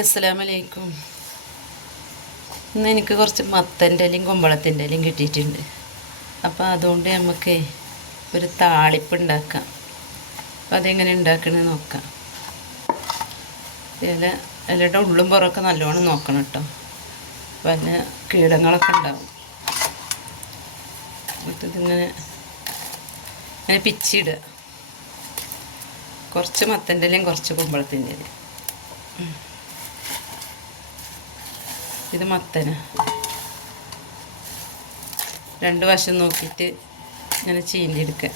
അസ്സലാമലൈക്കും. ഇന്ന് എനിക്ക് കുറച്ച് മത്തൻ്റെ ഇലയും കുമ്പളത്തിൻ്റെ ഇലയും കിട്ടിയിട്ടുണ്ട്. അപ്പോൾ അതുകൊണ്ട് നമുക്ക് ഒരു താളിപ്പ് ഉണ്ടാക്കാം. അപ്പോൾ അതെങ്ങനെ ഉണ്ടാക്കണമെന്ന് നോക്കാം. ഇലയുടെ ഉള്ളും പുറമൊക്കെ നല്ലോണം നോക്കണം കേട്ടോ. വല്ല കീടങ്ങളൊക്കെ ഉണ്ടാവും. എന്നിട്ട് ഇതിങ്ങനെ പിച്ചിടുക. കുറച്ച് മത്തൻ്റെ ഇലയും കുറച്ച് കുമ്പളത്തിൻ്റെ ഇലയും. ഇത് മത്തന രണ്ട് വശം നോക്കിയിട്ട് ഇങ്ങനെ ചീന്തിയെടുക്കുക.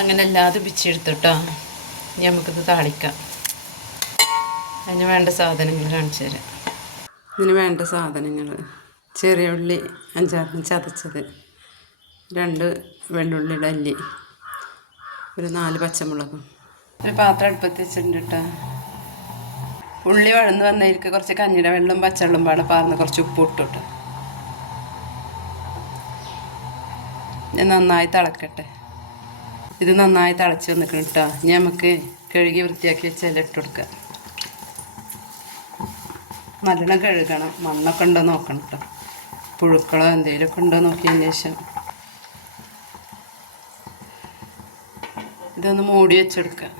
അങ്ങനെ എല്ലാതും പിച്ചെടുത്തിട്ടോ. ഇനി നമുക്കിത് താളിക്കാം. അതിന് വേണ്ട സാധനങ്ങൾ കാണിച്ചു തരാം. ഇതിന് വേണ്ട സാധനങ്ങൾ: ചെറിയ ഉള്ളി 5 ചതച്ചത്, 2 വെള്ളുള്ളിയുടെ അല്ലി, ഒരു 4 പച്ചമുളകും. ഒരു പാത്രം അടുപ്പത്ത് വെച്ചിട്ടുണ്ട് കേട്ടോ. ഉള്ളി വഴന്ന് വന്നതിലേക്ക് കുറച്ച് കഞ്ഞിയുടെ വെള്ളം പച്ചവെള്ളം പാടെ പാർന്ന് കുറച്ച് ഉപ്പ് ഇട്ടിട്ട് ഞാൻ നന്നായി തിളക്കട്ടെ. ഇത് നന്നായി തിളച്ച് വന്നിക്കണം കേട്ടോ. ഇനി നമുക്ക് കഴുകി വൃത്തിയാക്കി വെച്ച് ഇല ഇട്ട് കൊടുക്കാം. നല്ലോണം കഴുകണം. മണ്ണൊക്കെ ഉണ്ടോ നോക്കണം കേട്ടോ. പുഴുക്കളോ എന്തെങ്കിലുമൊക്കെ ഉണ്ടോ നോക്കിയതിന് ശേഷം ഇതൊന്ന് മൂടി വെച്ചെടുക്കുക.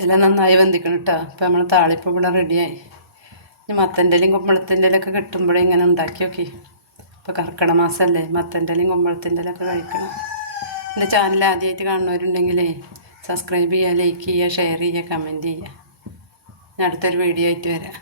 എല്ലാം നന്നായി വെന്തിക്കണം കേട്ടോ. ഇപ്പം നമ്മൾ താളിപ്പ് ഇവിടെ റെഡിയായി. ഇനി മത്തൻ്റെ ഇലയും കുമ്പളത്തിൻ്റെ ഇലയൊക്കെ കിട്ടുമ്പോഴേ ഇങ്ങനെ ഉണ്ടാക്കി നോക്കി. ഇപ്പോൾ കർക്കിടക മാസമല്ലേ, മത്തൻ്റെ ഇലയും കുമ്പളത്തിൻ്റെ ഇലയൊക്കെ കഴിക്കണം. എൻ്റെ ചാനൽ ആദ്യമായിട്ട് കാണുന്നവരുണ്ടെങ്കിലേ സബ്സ്ക്രൈബ് ചെയ്യുക, ലൈക്ക് ചെയ്യുക, ഷെയർ ചെയ്യുക, കമൻറ്റ് ചെയ്യുക. ഞാൻ അടുത്തൊരു വീഡിയോ ആയിട്ട് വരാം.